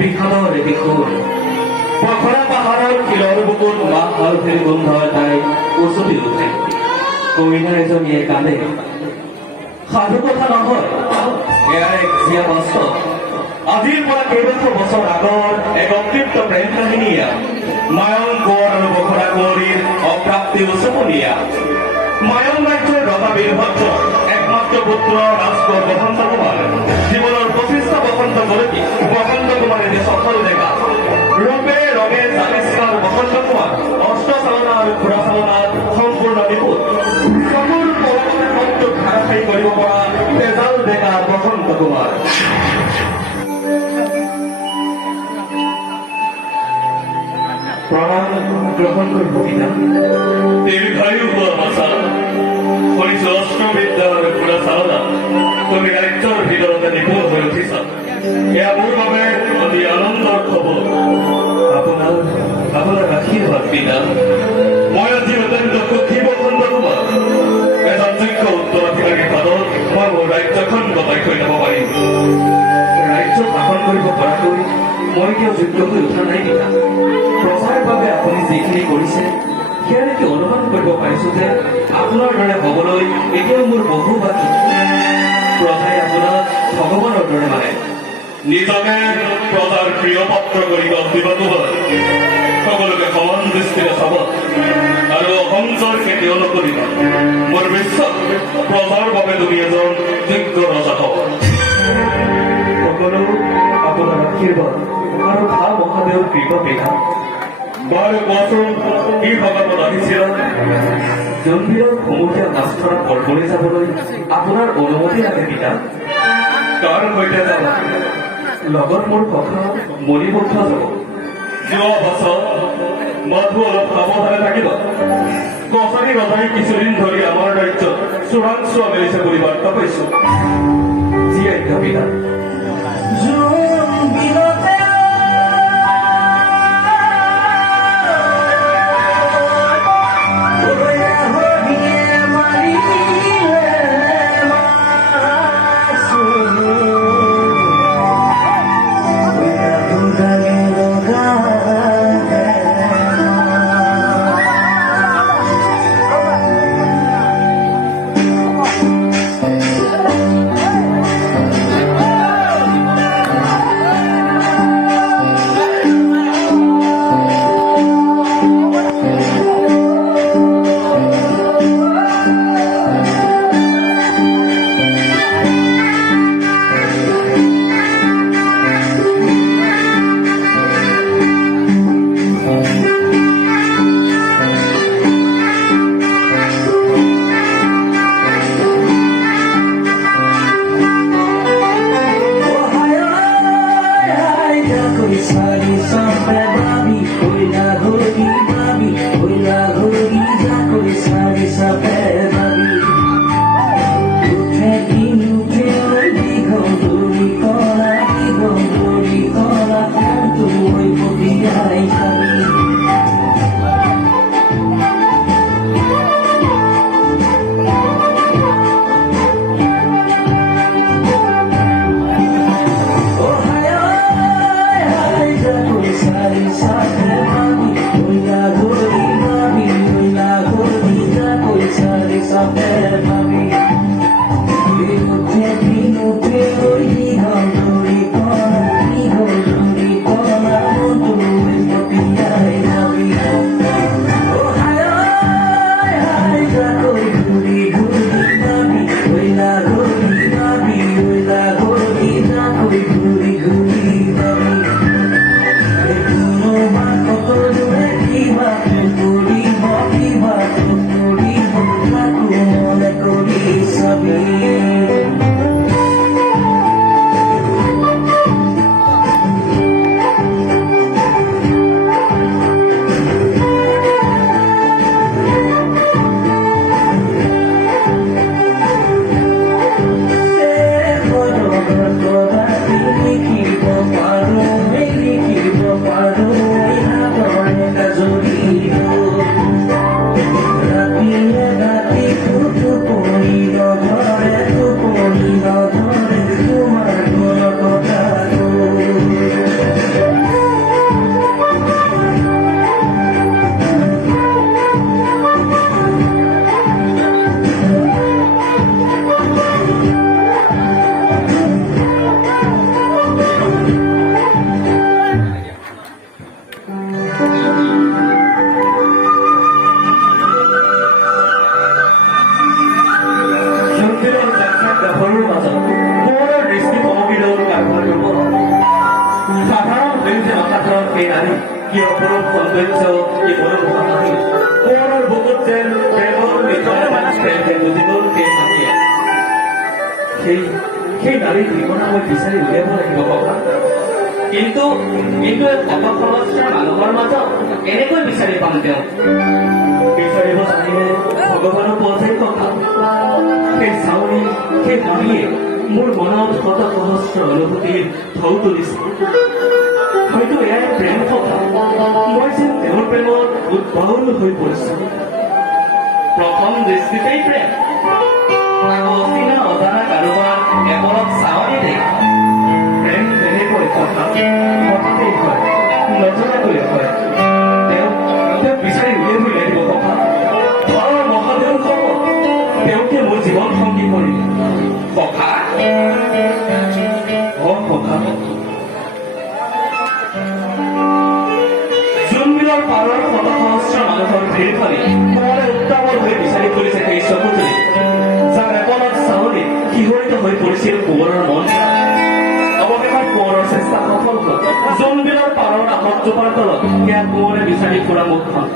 বিষাদৰ এটি সুৰ পখৰা পাহাৰৰ শিলৰ বুকুত মাহ হালধিৰ গোন্ধ এটাই উচলি উঠে। কইনা এজনীয়ে কান্দে। সাধু কথা নহয়, এয়া এক জীয়া বাস্তৱ। আজিৰ পৰা কেইবাশ বছৰ আগৰ এক অতৃপ্ত প্ৰেম কাহিনীয়া। মায়ং কোঁৱৰ আৰু বখৰা কুঁৱৰীৰ অপ্ৰাপ্তি উচপনীয়া। মায়ং ৰাজ্যৰ ৰজা বীৰভদ্ৰৰ একমাত্ৰ পুত্ৰ ৰাজকোঁৱৰ বসন্ত কুমাৰ জীৱনৰ 25টা বসন্ত গৰকী বসন্ত কুমাৰ এটি সফল ডেকা। ৰূপে ৰঙে জাতিষ্কাৰ বসন্ত কুমাৰ অস্ত্ৰচালনা আৰু ঘোঁৰাচালনাত সম্পূৰ্ণ নিপুণ। চকুৰ পলকতে মনটোক ধাৰাসায়ী কৰিব পৰা তেজাল ডেকা বসন্ত কুমাৰ। প্ৰণাম গ্ৰহণ কৰিব পিতা। দীৰ্ঘায়ু হোৱা ভাষা শুনিছো অস্ত্ৰবিদ্যা আৰু ঘোঁৰাচালনা তুমি ৰাজ্যৰ ভিতৰতে নিপুণ হৈ উঠিছা। এয়া মোৰ বাবে অতি আনন্দৰ খবৰ। আপোনাৰ আশীৰ্বাদ পিতা। মই আজি অত্যন্ত সুখী বসন্ত কুমাৰ। এজন যোগ্য উত্তৰাধিকাৰীৰ পদত মই মোৰ ৰাজ্যখন গতাই থৈ যাব পাৰিম। ৰাজ্য শাসন কৰিব পৰাকৈ মই কিয় যোগ্য হৈ উঠা নাই পিতা? প্ৰচাৰ বাবে আপুনি যিখিনি কৰিছে সেয়া দেখি অনুমান কৰিব পাৰিছো যে আপোনাৰ দৰে হবলৈ এতিয়াও মোৰ বহু বাকী। প্ৰজাই আপোনাক ভগৱানৰ দৰে মানে। নিজকে প্ৰজাৰ প্ৰিয় পাত্ৰ কৰি গঢ় দিবতো হয়। সকলোকে সমান দৃষ্টিৰে চাব আৰু অহংকাৰ কেতিয়াও নকৰিব। মোৰ বিশ্বাস প্ৰজাৰ বাবে তুমি এজন যোগ্য ৰজা হ'ব। সকলো আপোনাৰ আশীৰ্বাদ আৰু ভা মহাদেৱৰ কৃপা পিতা। বাৰু কোৱাচোন কি সকামত আহিছিল? জোনবিলৰ সমূহীয়া মাছ ধৰা পলপৰি যাবলৈ আপোনাৰ অনুমতি লাগে পিতা। কাৰ সৈতে যাব? লগত মোৰ সখা মণিমুগ্ধ যাব। যোৱা পাছত মাথো অলপ সাৱধানে থাকিব। কছাৰী ৰজাই কিছুদিন ধৰি আমাৰ ৰাজ্যত চোৰাংচোৱা মেলিছে বুলি বাৰ্তা পাইছো। যি আজ্ঞা পিতা। সেই নাৰী কি অপৰূপ সৌন্দৰ্য কি মনোমোহা নাৰী কোঁৱৰৰ বুকুত যেন প্ৰেমৰ বিষয়ে প্ৰেমে বুজি গ'ল সেই নাৰীয়ে সেই নাৰীৰ ঠিকনা মই বিচাৰি উলিয়াব লাগিব ককা কিন্তু অপসহস্ৰ মানুহৰ মাজত কেনেকৈ বিচাৰি পাম তেওঁ বিচাৰিব জানিলে ভগৱানৰ পথে ককা সেই চাউনি সেই নাৰীয়ে মোৰ মনত শত সহস্ৰ অনুভূতিৰ ঢৌ তুলিছে হয়তো এয়াই প্ৰেম কথা মই যেন তেওঁৰ প্ৰেমত উদ্বাউল হৈ পৰিছো প্ৰথম দৃষ্টিতেই প্ৰেম অচিনা অজানা কাৰোবাৰ এপলক চাৱনি দেখা প্ৰেম তেনেকৈ কথা হঠাতেই হয় নজনাকৈ হয় তেওঁক বিচাৰি উলিয়াব লাগিব কথা মহাদেৱ হ'ব তেওঁকে মোৰ জীৱন সংগী কৰি সখা সখা জোনবিলৰ পাৰৰ শত সহস্ৰ মানুহৰ ভিৰখনি কোঁৱৰে উত্তাপৰ হৈ বিচাৰি ফুৰিছে সেই চকুজুলি যাৰ এপলত চাৱনি শিহৰিত হৈ পৰিছিল কোঁৱৰৰ মন অৱশেষত কোঁৱৰৰ চেষ্টা সফল হ'ল জোনবিলৰ পাৰৰ আহতজোপাৰ তলত সেয়া কোঁৱৰে বিচাৰি ফুৰা মুখখন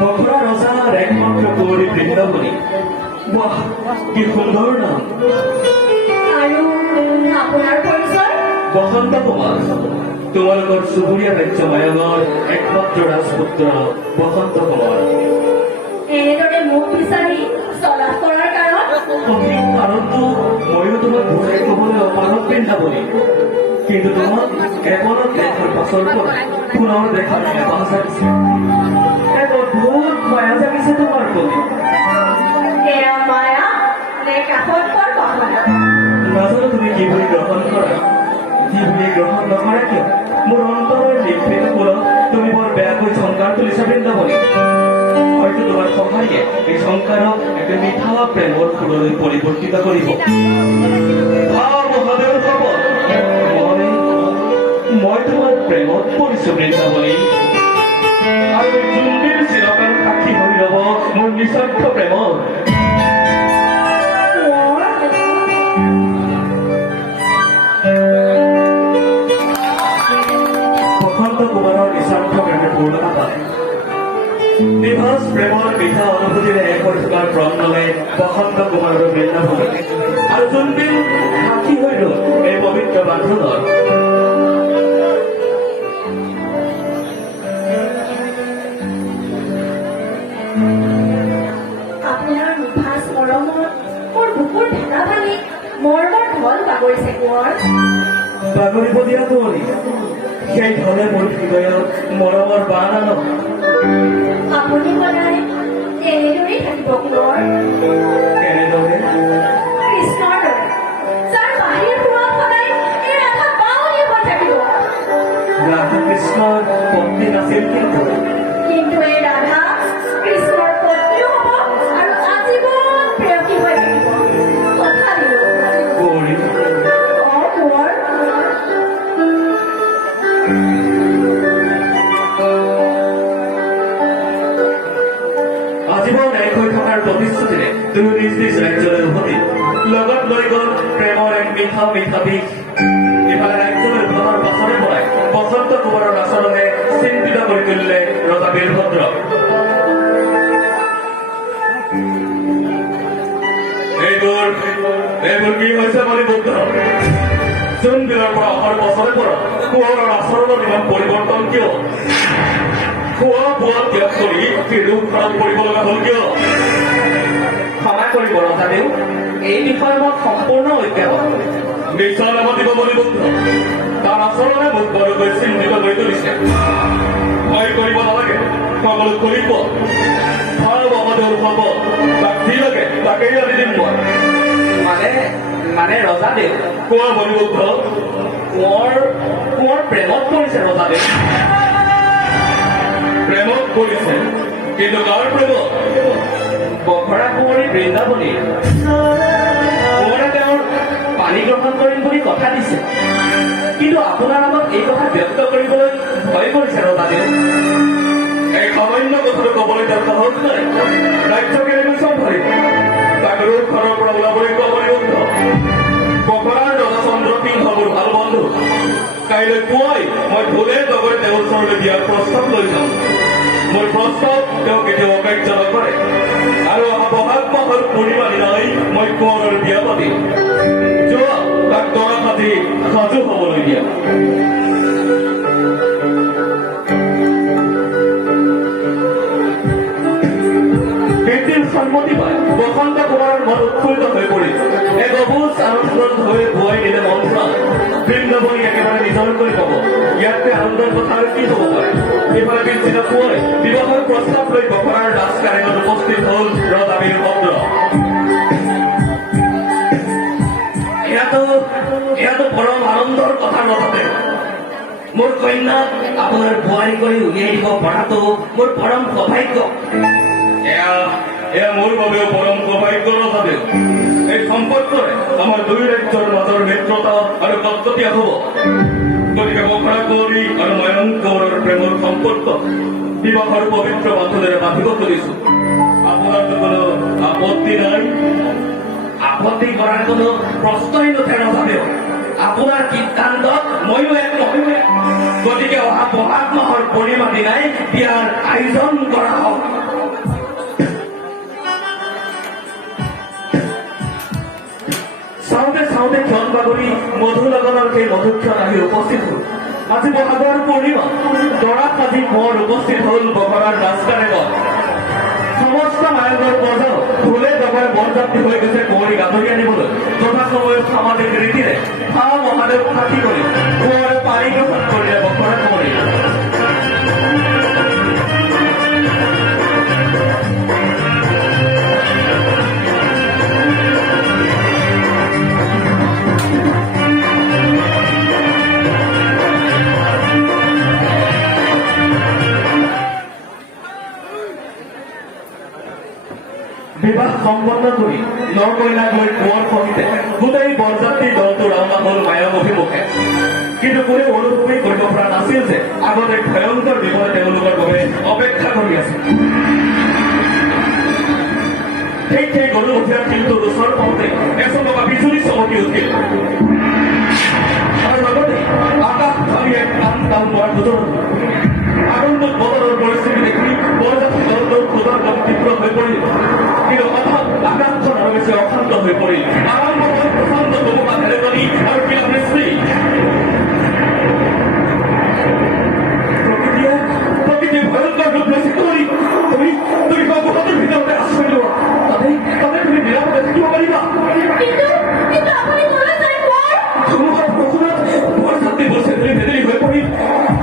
বখৰা ৰজাৰ একমাত্ৰ কুঁৱৰী বৃন্দাবনী বাহ কি সুন্দৰ নাম আৰু আপোনাৰ পৰিচয় বসন্ত কুমাৰ তোমালোকৰ চুবুৰীয়া ৰাজ্য মায়ঙৰ একমাত্ৰ ৰাজপুত্ৰ বসন্ত কুমাৰ এনেদৰে মোক বিচাৰি চলাচ কৰাৰ কাৰণ সঠিক কাৰণটো ময়ো তোমাক বুজাই ক'বলৈ অপাৰক বৃন্দাবনী কিন্তু তোমাক এপলত দেখাৰ পাছৰ পৰা পুনৰ দেখাৰ হেঁপাহ জাগিছে এক অদ্ভুত মায়া জাগিছে তোমাৰ প্ৰতি এয়া মায়া নে কাষত পৰ বাহনা নাজানো তুমি কি বুলি গ্ৰহণ কৰা কি বুলি গ্ৰহণ নকৰা কিয় মোৰ অন্তৰৰ নিৰ্ভীক ফুলত তুমি বৰ বেয়াকৈ শংকাৰ তুলিছা বৃন্দাবনী হয়তো তোমাৰ সহায়ে এই শংকাৰক একে মিঠা প্ৰেমৰ ফুললৈ পৰিৱৰ্তিত কৰিব মহাদেৱৰ খবৰ মই তোমাৰ প্ৰেমত পৰিছো বৃন্দাবনী আৰু জোনবিল চিৰকাল সাক্ষী হৈ ৰব মোৰ নিস্বাৰ্থ প্ৰেমৰ বসন্ত কুমাৰৰ নিস্বাৰ্থ প্ৰেমে পূৰ্ণতা পায় নিভাজ প্ৰেমৰ মিঠা অনুভূতিৰে এক হৈ থকাৰ প্रण ললে বসন্ত কুমাৰৰ বৃন্দাবনী আৰু জোনবিল সাক্ষী হৈ ৰল এই পবিত্ৰ বান্ধোনৰ আপোনাৰ নিভাজ মৰমত মোৰ বুকুৰ ঢাকা ভাঙি মৰমৰ ঢল বাগৰিছে কোঁৱৰ বাগৰিব দিয়া কুঁৱৰী সেই ঢলে মোৰ হৃদয়ত মৰমৰ বান আনক আপুনি সদায় এনেদৰেই থাকিব কোঁৱৰ কেনেদৰে কৃষ্ণৰ দৰে যাৰ বাহিৰ সোৱাদ সদায় এই ৰাধা বাউলি হৈ থাকিব ৰাধা কৃষ্ণৰ পত্নী নাছিল কিন্তু এই ৰাধা কৃষ্ণৰ পত্নীও হ'ব আৰু আজীৱন প্ৰেয়সী হৈ থাকিব কথা দিলোঁ কুঁৱৰী কোঁৱৰ আজীৱন এক হৈ থকাৰ প্ৰতিশ্ৰুতিৰে দুয়ো নিজ নিজ ৰাজ্যলৈ উভতি লগত লৈ গ'ল প্ৰেমৰ এক মিঠা মিঠা বিষ ইফালে ৰাজ্যলৈ উভতাৰ পাছৰে পৰাই বসন্ত কুমাৰৰ আচৰণে চিন্তিত কৰি তুলিলে ৰজা বীৰভদ্ৰক এইবোৰ কি হৈছে বুলি বুদ্ধ জোনবিলৰ পৰা অহাৰ বছৰে পৰা কোঁৱৰৰ আচৰণৰ ইমান পৰিৱৰ্তন কিয় খোৱা বোৱা ত্যাগ কৰি বিদুক খৰচ কৰিব লগা হ'ল কিয় ক্ষমা কৰিব ৰজাদেউ এই বিষয়ে মই সম্পূৰ্ণ অজ্ঞাত নিশ্চয় নামাতিব বুলি বুদ্ধ তাৰ আচৰণে মোক বৰকৈ চিন্তিত কৰি তুলিছে ভয় কৰিব নালাগে সকলো কৰিব মহাদেৱৰ হ'ব তাক যি লাগে তাকেই আনি দিম মই মানে ৰজাদেউ কোৱা বুলি বুদ্ধ কোঁৱৰ প্ৰেমত পৰিছে ৰজাদেউ প্ৰেমত পৰিছে কিন্তু কাৰ প্ৰেমত বখৰা কুঁৱৰী বৃন্দাবনী কোঁৱৰে তেওঁৰ পানী গ্ৰহণ কৰিম বুলি কথা দিছে কিন্তু আপোনাৰ আগত এই কথা ব্যক্ত কৰিবলৈ ভয় কৰিছে ৰজাদেউ এই সামান্য কথাটো ক'বলৈ তেওঁ সাহস নাই ৰাজ্য কেনেকৈ চম্ভালিব মাহৰ পৰিমাণি নাই মই কোঁৱৰৰ বিয়া পাতিম যোৱা তাক দৰা সাজি সাজু হ'বলৈ দিয়া সন্মতি পায় বসন্ত কুমাৰৰ মন উৎফুল্লিত হৈ পৰিল এক অবুজ আনন্দত হৈ বোৱাই দিলে মন্থন বৃন্দাবনী একেবাৰে নিজৰ কৰি পাব ইয়াতকৈ আনন্দৰ কথা আৰু কি হ'ব পাৰে এইফালে পিছদিনা পুৱাই বিবাহৰ প্ৰস্তাৱ লৈ বখৰাৰ ৰাজ কাৰেঙত উপস্থিত হ'ল ৰজাবীৰ ভদ্ৰ এয়াতো পৰম আনন্দৰ কথা নহতে মোৰ কন্যাক আপোনাৰ বোৱাৰী কৰি উলিয়াই দিব পৰাটো মোৰ পৰম সৌভাগ্য এয়া মোৰ বাবেও পৰম সৌভাগ্যৰ বাবেও এই সম্পৰ্কৰে আমাৰ দুই ৰাজ্যৰ মাজৰ মিত্ৰতা আৰু কটকটীয়া হ'ব গতিকে বখৰা কুঁৱৰী আৰু ময়ং কোঁৱৰৰ প্ৰেমৰ সম্পৰ্ক বিবাহৰ পবিত্ৰ বান্ধোনেৰে বান্ধিব খুজিছো আপোনাৰতো কোনো আপত্তি নাই আপত্তি কৰাৰ কোনো প্ৰশ্নই নুঠে ৰজাদেও আপোনাৰ সিদ্ধান্তত ময়ো একমত গতিকে অহা বহাগ মাহৰ পৰিমাণি নাই বিয়াৰ আয়োজন কৰা হওক চাওঁতে চাওঁতে ক্ষণ বাগৰি মধু লগনৰ সেই মধুক্ষণ আহি উপস্থিত হ'ল আজি বহাগৰ পূৰ্ণিমা দৰা সাজি কোঁৱৰ উপস্থিত হ'ল বখৰাৰ ৰাজকাৰেঙত সমস্ত আয়োগৰ বজাও ঢোলে ডগৰে বৰযাত্ৰী হৈ গৈছে কুঁৱৰীক আদৰি আনিবলৈ যথা সময়ত সামাজিক ৰীতিৰে মা মহাদেৱ সাক্ষী কৰি কোঁৱৰে পানী গ্ৰহণ কৰিলে বখৰা কুঁৱৰী বিবাহ সম্পন্ন কৰি নকইনাক লৈ কোঁৱৰ সহিতে গোটেই বৰযাত্ৰীৰ দলটো ৰাওনা হ'ল মায়ং অভিমুখে কিন্তু কোনে অনুভৱেই কৰিব পৰা নাছিল যে আগতে ভয়ংকৰ বিপদে তেওঁলোকৰ বাবে অপেক্ষা কৰি আছে সেই গৰুমুখীয়া শিলটোৰ ওচৰ পাওঁতে এচমকা বিজুলী চমকি উঠিল আৰু লগতে আকাশ ভাবি এক টান টান হোৱাৰ ভিতৰত আগন্তুক বতৰৰ পৰিস্থিতি দেখি বৰযাত্ৰী দলটোৰ খোজৰ দম তীব্ৰ হৈ পৰিল কিন্তু হঠাৎ আকাশখন আৰু বেছি অশান্ত হৈ পৰিল আৰম্ভ হ'ল প্ৰচণ্ড ধুমুহা ঢেৰেকনি আৰু শিলাবৃষ্টি প্ৰকৃতিয়ে ভয়ংকৰ ৰূপ লৈছে তুমি গুহাটোৰ ভিতৰতে আশ্ৰয় লোৱা তাতে তুমি নিৰাপদে থাকিব পাৰিবা ধুমুহাৰ প্ৰচুৰত বৰযাত্ৰীবোৰ চেতেলি ভেদেলি হৈ পৰিল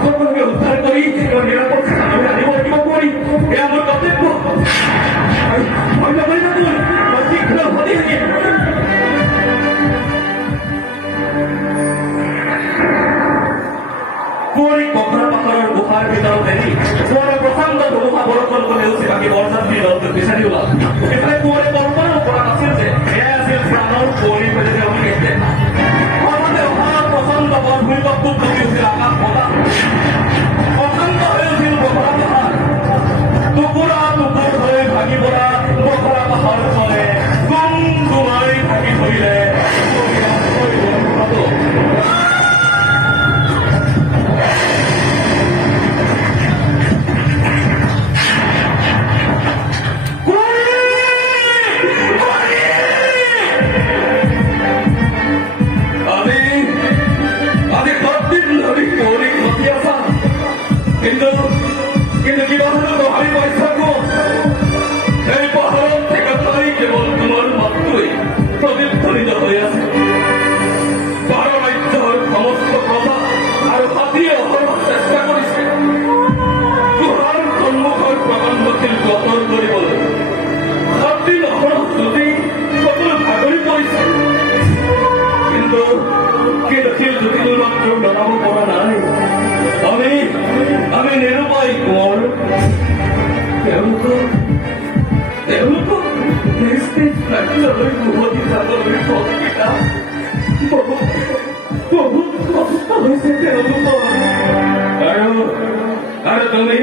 সকলোকে উদ্ধাৰ কৰি নিৰাপদ স্থানলৈ আনিব লাগিব কুঁৱৰী এয়া মোৰ কৰ্তব্য কুঁৱৰীক বখৰা পাহাৰৰ গুহাৰ ভিতৰত দেখি কুঁৱৰে প্ৰচণ্ড ধুমুহা বৰষুণ কৰি উঠি বাকী বৰযাত্ৰী দলটো বিচাৰি ওলাল এইফালে কুঁৱৰে কল্পনাও কৰা নাছিল যে এয়াই আছিল প্ৰাণৰ কুঁৱৰী হৈ যে অভিজ্ঞে হঠাতে অহা প্ৰচণ্ড বৰ ভূমিকম্পত কমি উঠিল আকাশ বতাহ অশান্ত হৈ উঠিল বখৰা পাহাৰ টুকুৰা টুকুৰ হৈ ভাগি পৰা বখৰা পাহাৰখনে গুম গুমাই থাকি ধৰিলে কিন্তু কিবা হলো দহাৰি পইচা এই পাহাৰত থেকে তাই কেৱল তোমাৰ মাতটোৱেই প্ৰতিধ্বনিত হৈ আছে 12 ৰাজ্যৰ সমস্ত প্ৰজা আৰু হাতীয়ে অহৰহ চেষ্টা কৰিছে গুহাৰ সন্মুখৰ প্ৰকাণ্ডশীল গঠন কৰিবলৈ 7 দিন অহৰহ যুঁজি সকলো ভাগৰি পৰিছে কিন্তু শিল জুতিটো মাত্ৰ জনাব পৰা নাই আমি নিৰুপায় কোঁৱৰ তেওঁলোকক নিজ ৰাজ্যলৈ উভতি যাবলৈ প্ৰকৃতা বহুত কষ্ট হৈছে তেওঁলোকৰ আৰু তুমি